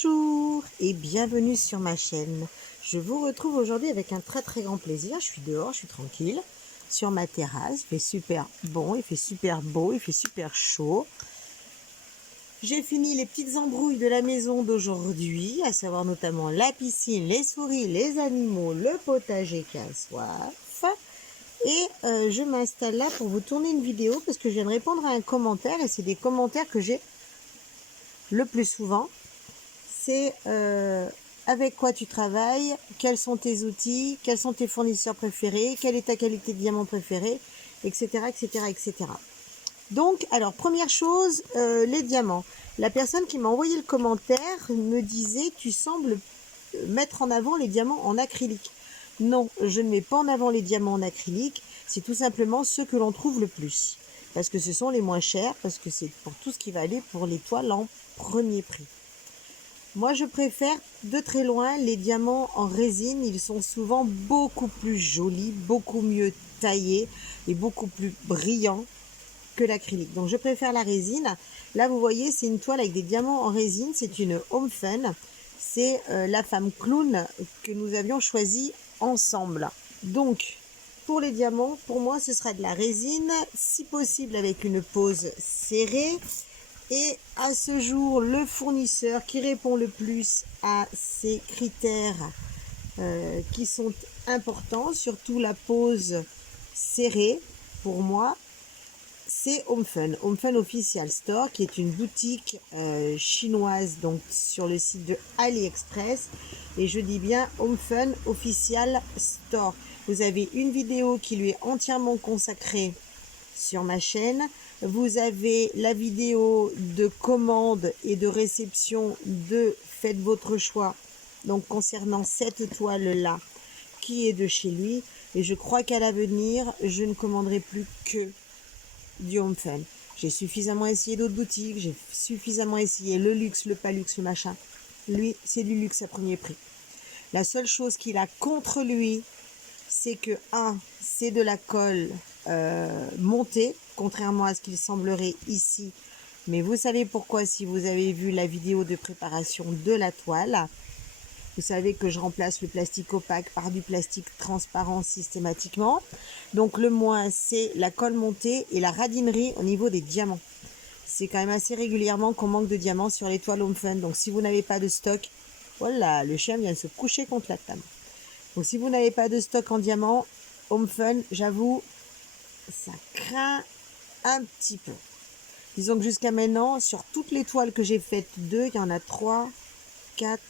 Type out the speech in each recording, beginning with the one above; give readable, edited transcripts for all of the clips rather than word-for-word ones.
Bonjour et bienvenue sur ma chaîne. Je vous retrouve aujourd'hui avec un très grand plaisir. Je suis dehors, je suis tranquille sur ma terrasse. Il fait super bon, il fait super beau, il fait super chaud. J'ai fini les petites embrouilles de la maison d'aujourd'hui, à savoir notamment la piscine, les souris, les animaux, le potager qui a soif. Et je m'installe là pour vous tourner une vidéo parce que je viens de répondre à un commentaire et c'est des commentaires que j'ai le plus souvent. C'est avec quoi tu travailles, quels sont tes outils, quels sont tes fournisseurs préférés, quelle est ta qualité de diamant préférée, etc. etc., etc. Donc, alors, première chose, les diamants. La personne qui m'a envoyé le commentaire me disait « Tu sembles mettre en avant les diamants en acrylique ». Non, je ne mets pas en avant les diamants en acrylique, c'est tout simplement ceux que l'on trouve le plus. Parce que ce sont les moins chers, parce que c'est pour tout ce qui va aller pour les toiles en premier prix. Moi, je préfère de très loin les diamants en résine. Ils sont souvent beaucoup plus jolis, beaucoup mieux taillés et beaucoup plus brillants que l'acrylique. Donc, je préfère la résine. Là, vous voyez, c'est une toile avec des diamants en résine. C'est une Home Fun. C'est la femme clown que nous avions choisie ensemble. Donc, pour les diamants, pour moi, ce sera de la résine, si possible avec une pose serrée. Et à ce jour, le fournisseur qui répond le plus à ces critères qui sont importants, surtout la pose serrée, pour moi, c'est Home Fun. Home Fun Official Store, qui est une boutique chinoise, donc sur le site de AliExpress. Et je dis bien Home Fun Official Store. Vous avez une vidéo qui lui est entièrement consacrée sur ma chaîne. Vous avez la vidéo de commande et de réception de Faites votre choix, donc concernant cette toile là qui est de chez lui. Et je crois qu'à l'avenir je ne commanderai plus que du Home Fun. J'ai suffisamment essayé d'autres boutiques, j'ai suffisamment essayé le luxe, le pas luxe, le machin. Lui, c'est du luxe à premier prix. La seule chose qu'il a contre lui, c'est que c'est de la colle montée, contrairement à ce qu'il semblerait ici. Mais vous savez pourquoi si vous avez vu la vidéo de préparation de la toile. Vous savez que je remplace le plastique opaque par du plastique transparent systématiquement. Donc le moins, c'est la colle montée et la radinerie au niveau des diamants. C'est quand même assez régulièrement qu'on manque de diamants sur les toiles Home Fun. Donc si vous n'avez pas de stock, voilà, le chien vient de se coucher contre la table. Donc si vous n'avez pas de stock en diamant, Home Fun, j'avoue, ça craint un petit peu. Disons que jusqu'à maintenant, sur toutes les toiles que j'ai faites, il y en a 3, 4,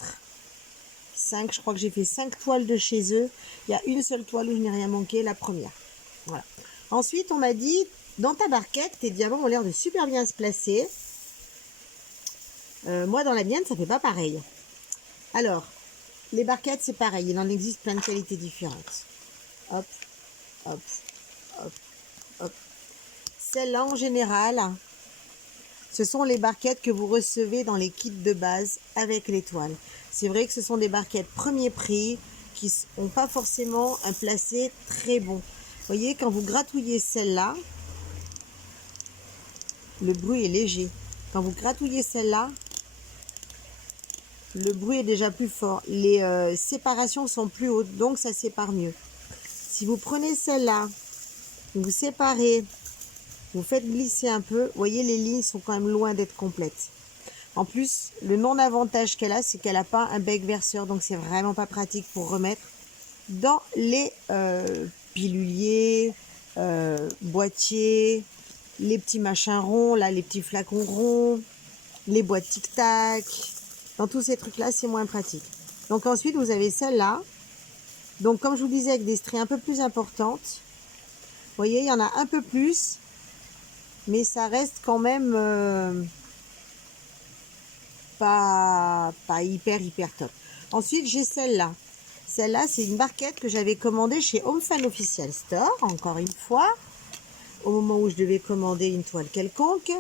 5. Je crois que j'ai fait 5 toiles de chez eux. Il y a une seule toile où je n'ai rien manqué, la première. Voilà. Ensuite, on m'a dit, dans ta barquette, tes diamants ont l'air de super bien se placer. Moi, dans la mienne, ça ne fait pas pareil. Alors, les barquettes, c'est pareil. Il en existe plein de qualités différentes. Hop, hop, hop, hop. Celles-là, en général, ce sont les barquettes que vous recevez dans les kits de base avec les toiles. C'est vrai que ce sont des barquettes premier prix qui n'ont pas forcément un placé très bon. Vous voyez, quand vous gratouillez celle-là, le bruit est léger. Quand vous gratouillez celle-là, le bruit est déjà plus fort. Les séparations sont plus hautes, donc ça sépare mieux. Si vous prenez celle-là, vous séparez, vous faites glisser un peu, vous voyez, les lignes sont quand même loin d'être complètes. En plus, le non-avantage qu'elle a, c'est qu'elle n'a pas un bec verseur, donc c'est vraiment pas pratique pour remettre dans les piluliers, boîtiers, les petits machins ronds, là, les petits flacons ronds, les boîtes tic-tac. Dans tous ces trucs-là, c'est moins pratique. Donc ensuite, vous avez celle-là. Donc comme je vous disais, avec des stries un peu plus importantes. Vous voyez, il y en a un peu plus, mais ça reste quand même pas hyper top. Ensuite, j'ai celle-là. Celle-là, c'est une barquette que j'avais commandée chez Home Fun Official Store, encore une fois, au moment où je devais commander une toile quelconque,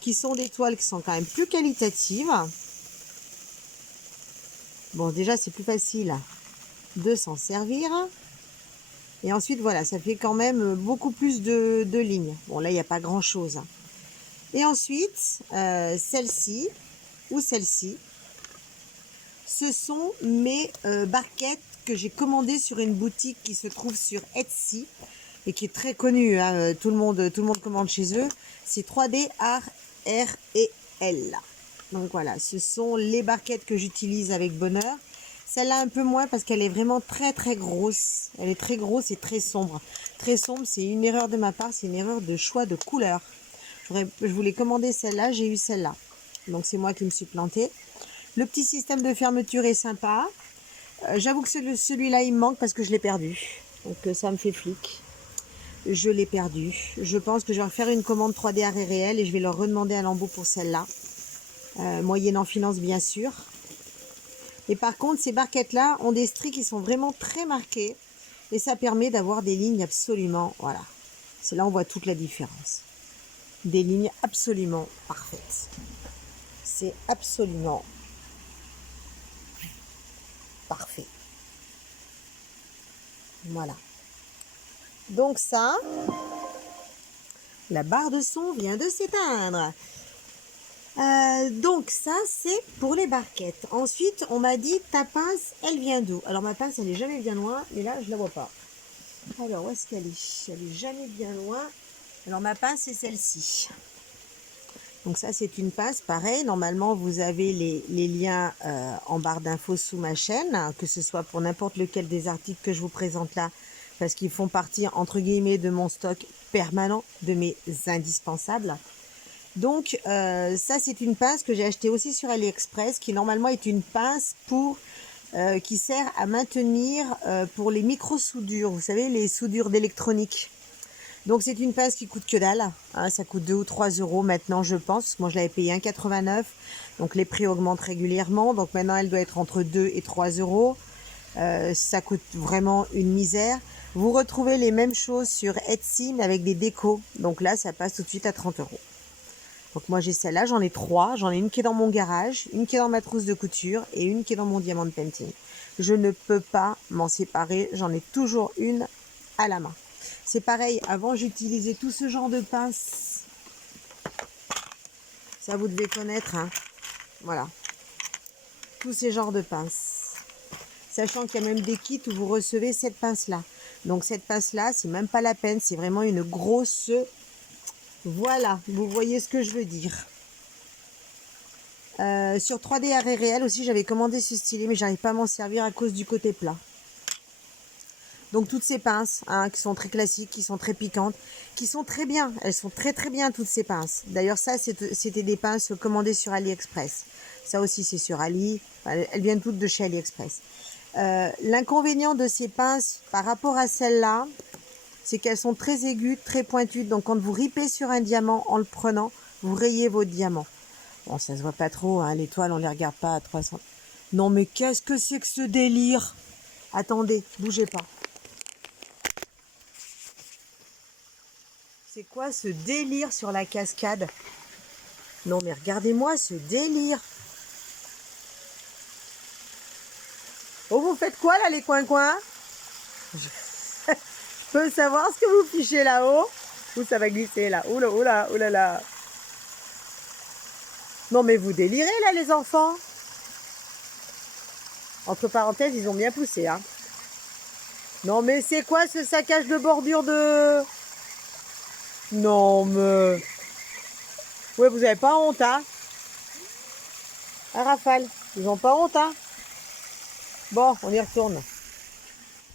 qui sont des toiles qui sont quand même plus qualitatives. Bon, déjà, c'est plus facile de s'en servir. Et ensuite, voilà, ça fait quand même beaucoup plus de lignes. Bon, là, il n'y a pas grand-chose. Et ensuite, celle-ci ou celle-ci. Ce sont mes barquettes que j'ai commandées sur une boutique qui se trouve sur Etsy et qui est très connue, hein. Tout le monde commande chez eux. C'est 3D Art R et L. Donc voilà, ce sont les barquettes que j'utilise avec bonheur. Celle-là un peu moins parce qu'elle est vraiment très très grosse. Elle est très grosse et très sombre. Très sombre, c'est une erreur de ma part, c'est une erreur de choix de couleur. Je voulais commander celle-là, j'ai eu celle-là. Donc c'est moi qui me suis plantée. Le petit système de fermeture est sympa. J'avoue que celui-là il me manque parce que je l'ai perdu. Donc ça me fait flic. Je l'ai perdu. Je pense que je vais refaire une commande 3D arrêt réel et je vais leur redemander un lambeau pour celle-là. Moyennant finance bien sûr. Et par contre, ces barquettes-là ont des stries qui sont vraiment très marquées. Et ça permet d'avoir des lignes absolument... Voilà. C'est là où on voit toute la différence. Des lignes absolument parfaites. C'est absolument parfait. Voilà. Donc ça, la barre de son vient de s'éteindre. Donc ça, c'est pour les barquettes. Ensuite, on m'a dit, ta pince, elle vient d'où? Alors ma pince, elle est jamais bien loin, mais là, je la vois pas. Alors, où est-ce qu'elle est? Elle est jamais bien loin. Alors ma pince, c'est celle-ci. Donc ça, c'est une pince. Pareil, normalement, vous avez les liens en barre d'infos sous ma chaîne, hein, que ce soit pour n'importe lequel des articles que je vous présente là, parce qu'ils font partie, entre guillemets, de mon stock permanent, de mes indispensables. Donc, ça, c'est une pince que j'ai achetée aussi sur AliExpress, qui normalement est une pince qui sert à maintenir pour les micro-soudures. Vous savez, les soudures d'électronique. Donc, c'est une pince qui coûte que dalle. Hein, ça coûte 2 ou 3 euros maintenant, je pense. Moi, je l'avais payé 1,89 €. Donc, les prix augmentent régulièrement. Donc, maintenant, elle doit être entre 2 et 3 euros. Ça coûte vraiment une misère. Vous retrouvez les mêmes choses sur Etsy, mais avec des décos. Donc là, ça passe tout de suite à 30 euros. Donc moi j'ai celle-là, j'en ai 3. J'en ai une qui est dans mon garage, une qui est dans ma trousse de couture et une qui est dans mon diamant de painting. Je ne peux pas m'en séparer, j'en ai toujours une à la main. C'est pareil, avant j'utilisais tout ce genre de pinces. Ça vous devez connaître, hein. Voilà. Tous ces genres de pinces. Sachant qu'il y a même des kits où vous recevez cette pince-là. Donc cette pince-là, c'est même pas la peine, c'est vraiment une grosse... Voilà, vous voyez ce que je veux dire. Sur 3D arrêt réel aussi, j'avais commandé ce stylet, mais j'arrive pas à m'en servir à cause du côté plat. Donc toutes ces pinces, hein, qui sont très classiques, qui sont très piquantes, qui sont très bien. Elles sont très très bien toutes ces pinces. D'ailleurs ça, c'était des pinces commandées sur AliExpress. Ça aussi c'est sur Ali. Elles viennent toutes de chez AliExpress. L'inconvénient de ces pinces par rapport à celles-là, c'est qu'elles sont très aiguës, très pointues. Donc quand vous ripez sur un diamant en le prenant, vous rayez votre diamant. Bon, ça se voit pas trop, hein, les toiles, on les regarde pas à 300. Non mais qu'est-ce que c'est que ce délire? Attendez, bougez pas. C'est quoi ce délire sur la cascade? Non mais regardez-moi ce délire. Oh, vous faites quoi là les coins-coins? Je peux savoir ce que vous fichez là-haut? Ou ça va glisser là? Oula, oula, oula là. Non mais vous délirez là les enfants. Entre parenthèses, ils ont bien poussé, hein. Non mais c'est quoi ce saccage de bordure de... Non mais... Ouais, vous avez pas honte, hein? Ah, Rafale, ils ont pas honte, hein? Bon, on y retourne.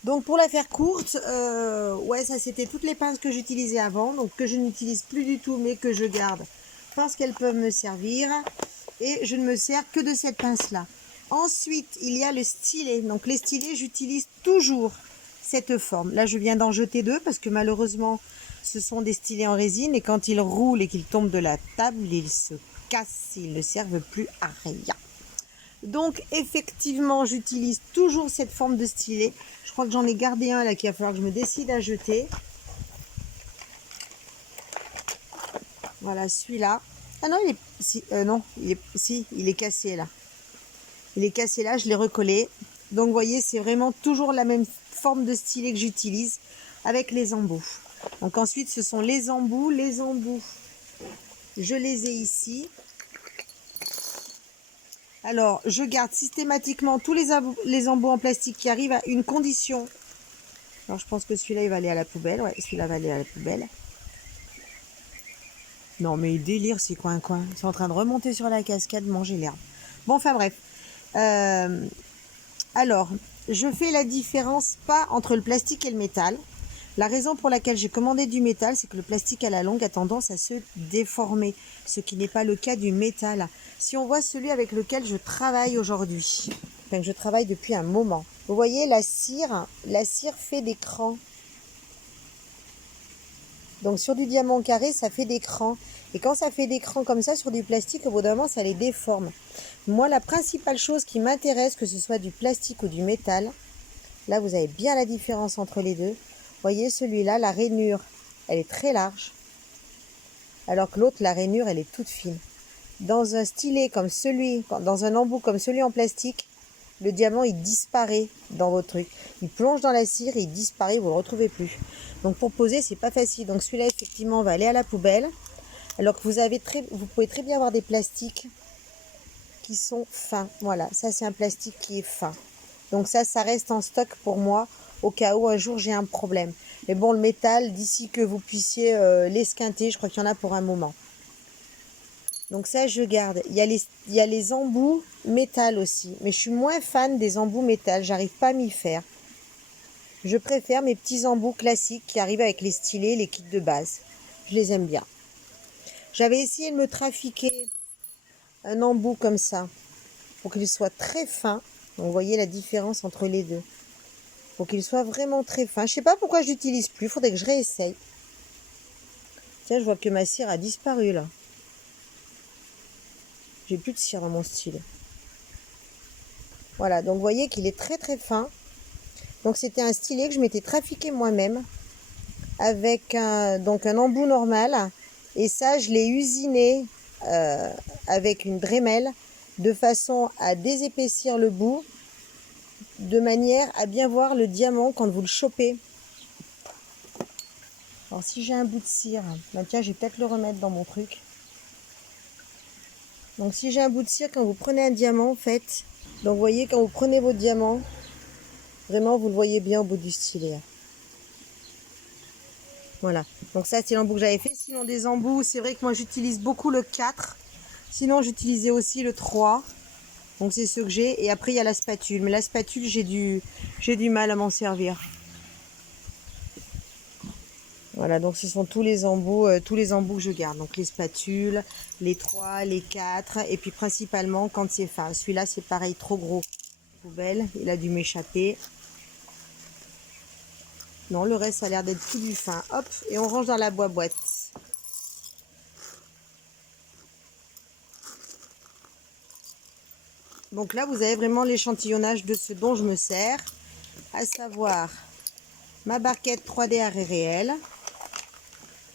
Donc pour la faire courte, ouais, ça c'était toutes les pinces que j'utilisais avant, donc que je n'utilise plus du tout, mais que je garde parce qu'elles peuvent me servir. Et je ne me sers que de cette pince-là. Ensuite, il y a le stylet. Donc les stylets, j'utilise toujours cette forme. Là, je viens d'en jeter 2 parce que malheureusement, ce sont des stylets en résine et quand ils roulent et qu'ils tombent de la table, ils se cassent, ils ne servent plus à rien. Donc effectivement, j'utilise toujours cette forme de stylet. Je crois que j'en ai gardé un là qu'il va falloir que je me décide à jeter. Voilà, celui-là. Ah non, il est... Si, non, il est cassé là. Il est cassé là, je l'ai recollé. Donc vous voyez, c'est vraiment toujours la même forme de stylet que j'utilise avec les embouts. Donc ensuite, ce sont les embouts. Les embouts, je les ai ici. Alors, je garde systématiquement tous les embouts en plastique qui arrivent à une condition. Alors, je pense que celui-là, il va aller à la poubelle. Ouais, celui-là va aller à la poubelle. Non, mais délire, c'est coin-coin. Ils sont en train de remonter sur la cascade, manger l'herbe. Bon, enfin bref. Alors, je fais la différence pas entre le plastique et le métal. La raison pour laquelle j'ai commandé du métal, c'est que le plastique à la longue a tendance à se déformer, ce qui n'est pas le cas du métal. Si on voit celui avec lequel je travaille aujourd'hui, enfin que je travaille depuis un moment, vous voyez la cire fait des crans. Donc sur du diamant carré, ça fait des crans. Et quand ça fait des crans comme ça sur du plastique, au bout d'un moment, ça les déforme. Moi, la principale chose qui m'intéresse, que ce soit du plastique ou du métal, là vous avez bien la différence entre les deux. Voyez celui-là, la rainure, elle est très large, alors que l'autre, la rainure, elle est toute fine. Dans un stylet comme celui, dans un embout comme celui en plastique, le diamant, il disparaît dans votre truc. Il plonge dans la cire, il disparaît, vous ne le retrouvez plus. Donc pour poser, c'est pas facile. Donc celui-là, effectivement, va aller à la poubelle. Alors que vous pouvez très bien avoir des plastiques qui sont fins. Voilà, ça c'est un plastique qui est fin. Donc ça reste en stock pour moi au cas où un jour j'ai un problème. Mais bon, le métal, d'ici que vous puissiez l'esquinter, je crois qu'il y en a pour un moment. Donc ça, je garde. Il y a les embouts métal aussi. Mais je suis moins fan des embouts métal. J'arrive pas à m'y faire. Je préfère mes petits embouts classiques qui arrivent avec les stylets, les kits de base. Je les aime bien. J'avais essayé de me trafiquer un embout comme ça pour qu'il soit très fin. Donc, vous voyez la différence entre les deux. Pour qu'il soit vraiment très fin. Je sais pas pourquoi je l'utilise plus. Il faudrait que je réessaye. Tiens, je vois que ma cire a disparu là. J'ai plus de cire dans mon stylet. Voilà, donc vous voyez qu'il est très très fin. Donc c'était un stylet que je m'étais trafiqué moi-même avec donc un embout normal. Et ça, je l'ai usiné avec une Dremel de façon à désépaissir le bout, de manière à bien voir le diamant quand vous le chopez. Alors si j'ai un bout de cire, ben tiens, je vais peut-être le remettre dans mon truc. Donc si j'ai un bout de cire, quand vous prenez un diamant, en fait, donc vous voyez, quand vous prenez votre diamant, vraiment vous le voyez bien au bout du stylet. Voilà, donc ça c'est l'embout que j'avais fait. Sinon des embouts, c'est vrai que moi j'utilise beaucoup le 4. Sinon j'utilisais aussi le 3. Donc c'est ce que j'ai. Et après il y a la spatule. Mais la spatule, j'ai du mal à m'en servir. Voilà, donc ce sont tous les embouts que je garde. Donc les spatules, les 3, les 4. Et puis principalement quand c'est fin. Celui-là c'est pareil, trop gros. Poubelle, il a dû m'échapper. Non, le reste ça a l'air d'être tout du fin. Hop, et on range dans la boîte. Donc là, vous avez vraiment l'échantillonnage de ce dont je me sers, à savoir ma barquette 3D arrêt réel,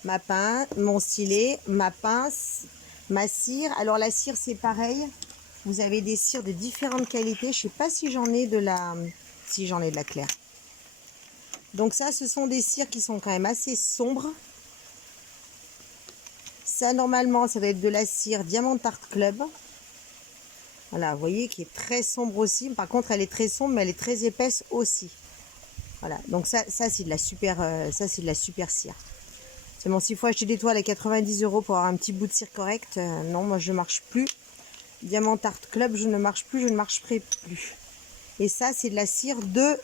ma pince, mon stylet, ma pince, ma cire. Alors la cire, c'est pareil. Vous avez des cires de différentes qualités. Je ne sais pas si j'en ai de la... Si j'en ai de la claire. Donc ça, ce sont des cires qui sont quand même assez sombres. Ça, normalement, ça doit être de la cire Diamant Art Club. Voilà, vous voyez, qui est très sombre aussi. Par contre, elle est très sombre, mais elle est très épaisse aussi. Voilà, donc ça c'est de la super, cire. C'est bon, s'il faut acheter des toiles à 90 € pour avoir un petit bout de cire correct, non, moi je ne marche plus. Diamant Art Club, je ne marche plus, je ne marcherai plus. Et ça, c'est de la cire de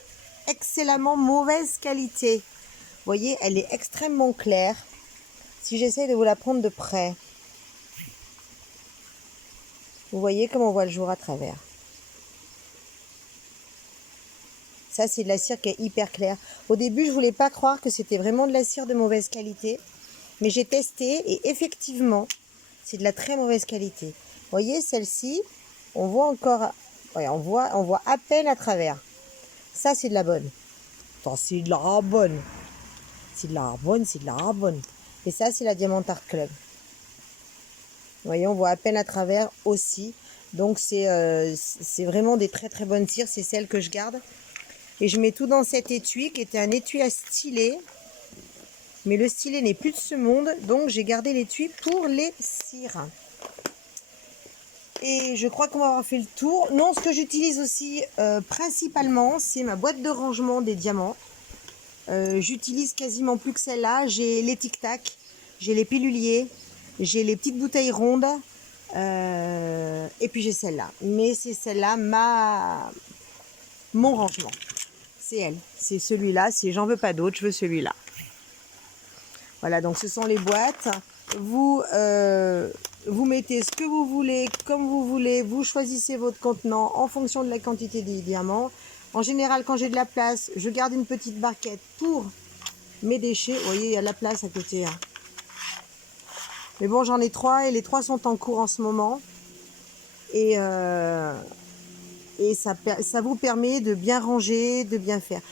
excellemment mauvaise qualité. Vous voyez, elle est extrêmement claire. Si j'essaie de vous la prendre de près, vous voyez comment on voit le jour à travers. Ça, c'est de la cire qui est hyper claire. Au début, je ne voulais pas croire que c'était vraiment de la cire de mauvaise qualité. Mais j'ai testé et effectivement, c'est de la très mauvaise qualité. Vous voyez, celle-ci, on voit encore... Ouais, on voit à peine à travers. Ça, c'est de la bonne. Attends, c'est de la bonne. C'est de la bonne, c'est de la bonne. Et ça, c'est la Diamant Art Club. Vous voyez, on voit à peine à travers aussi. Donc, c'est vraiment des très très bonnes cires. C'est celles que je garde. Et je mets tout dans cet étui qui était un étui à stylet. Mais le stylet n'est plus de ce monde. Donc j'ai gardé l'étui pour les cires. Et je crois qu'on va avoir fait le tour. Non, ce que j'utilise aussi principalement, c'est ma boîte de rangement des diamants. J'utilise quasiment plus que celle-là. J'ai les tic-tac, j'ai les piluliers, j'ai les petites bouteilles rondes. Et puis j'ai celle-là. Mais c'est celle-là, mon rangement. C'est elle. C'est celui-là. Si j'en veux pas d'autre, je veux celui-là. Voilà, donc ce sont les boîtes. Vous mettez ce que vous voulez, comme vous voulez. Vous choisissez votre contenant en fonction de la quantité des diamants. En général, quand j'ai de la place, je garde une petite barquette pour mes déchets. Vous voyez, il y a de la place à côté. Hein. Mais bon, j'en ai 3 et les 3 sont en cours en ce moment. Et ça vous permet de bien ranger, de bien faire.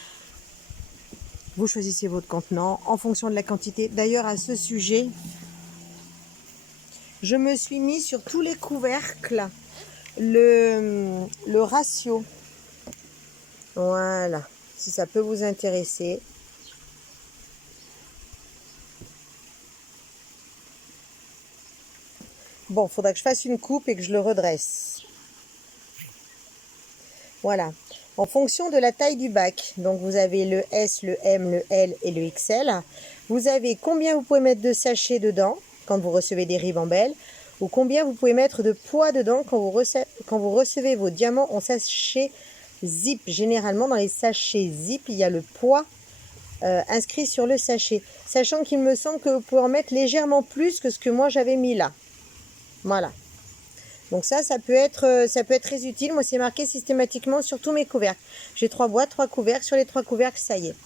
Vous choisissez votre contenant en fonction de la quantité. D'ailleurs, à ce sujet, je me suis mis sur tous les couvercles le ratio. Voilà, si ça peut vous intéresser. Bon, il faudra que je fasse une coupe et que je le redresse. Voilà. En fonction de la taille du bac, donc vous avez le S, le M, le L et le XL. Vous avez combien vous pouvez mettre de sachets dedans quand vous recevez des ribambelles, ou combien vous pouvez mettre de poids dedans quand vous recevez vos diamants en sachet zip. Généralement, dans les sachets zip, il y a le poids inscrit sur le sachet. Sachant qu'il me semble que vous pouvez en mettre légèrement plus que ce que moi j'avais mis là. Voilà. Donc ça peut être très utile. Moi, c'est marqué systématiquement sur tous mes couvercles. J'ai 3 boîtes, 3 couvercles. Sur les 3 couvercles, ça y est.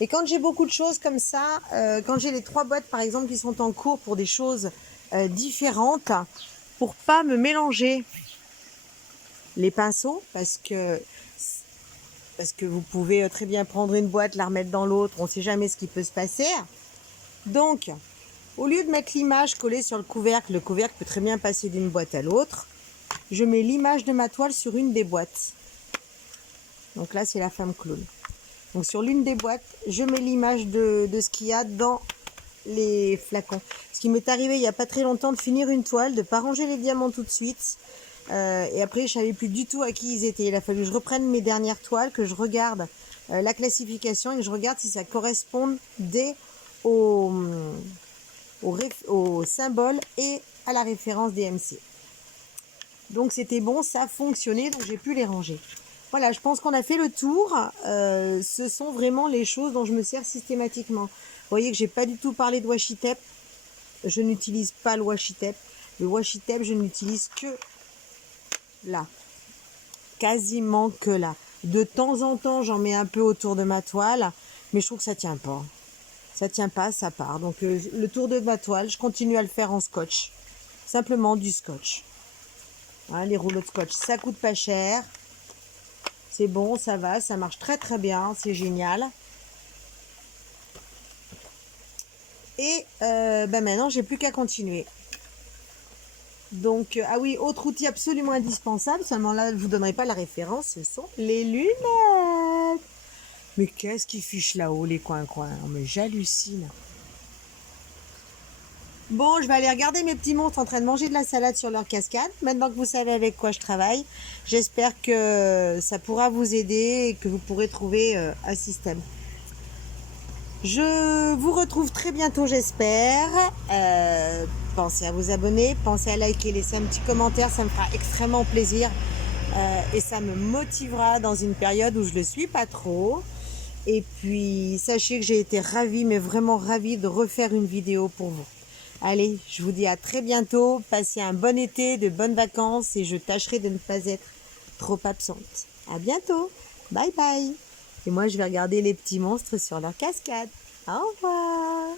Et quand j'ai beaucoup de choses comme ça, quand j'ai les 3 boîtes, par exemple, qui sont en cours pour des choses différentes, pour pas me mélanger les pinceaux, parce que vous pouvez très bien prendre une boîte, la remettre dans l'autre, on ne sait jamais ce qui peut se passer. Donc, au lieu de mettre l'image collée sur le couvercle peut très bien passer d'une boîte à l'autre, je mets l'image de ma toile sur une des boîtes. Donc là, c'est la femme clown. Donc sur l'une des boîtes, je mets l'image de ce qu'il y a dans les flacons. Ce qui m'est arrivé il n'y a pas très longtemps de finir une toile, de ne pas ranger les diamants tout de suite. Et après, je ne savais plus du tout à qui ils étaient. Il a fallu que je reprenne mes dernières toiles, que je regarde la classification et que je regarde si ça correspondait au symbole et à la référence DMC. Donc c'était bon, ça fonctionnait, donc j'ai pu les ranger. Voilà, je pense qu'on a fait le tour. Ce sont vraiment les choses dont je me sers systématiquement. Vous voyez que j'ai pas du tout parlé de washi tape. Je n'utilise pas le washi tape. Le washi tape, je n'utilise que là. Quasiment que là. De temps en temps, j'en mets un peu autour de ma toile, mais je trouve que ça tient pas. Ça tient pas, ça part. Donc le tour de ma toile, je continue à le faire en scotch. Simplement du scotch. Hein, les rouleaux de scotch, ça coûte pas cher. C'est bon, ça va, ça marche très très bien, c'est génial. Et maintenant, j'ai plus qu'à continuer. Donc, ah oui, autre outil absolument indispensable, seulement là, je ne vous donnerai pas la référence, ce sont les lunettes. Mais qu'est-ce qui fiche là-haut, les coins-coins? Mais j'hallucine. Bon, je vais aller regarder mes petits monstres en train de manger de la salade sur leur cascade. Maintenant que vous savez avec quoi je travaille, j'espère que ça pourra vous aider et que vous pourrez trouver un système. Je vous retrouve très bientôt, j'espère. Pensez à vous abonner, pensez à liker, laisser un petit commentaire, ça me fera extrêmement plaisir. Et ça me motivera dans une période où je ne le suis pas trop. Et puis, sachez que j'ai été ravie, mais vraiment ravie de refaire une vidéo pour vous. Allez, je vous dis à très bientôt. Passez un bon été, de bonnes vacances et je tâcherai de ne pas être trop absente. À bientôt. Bye bye. Et moi, je vais regarder les petits monstres sur leur cascade. Au revoir.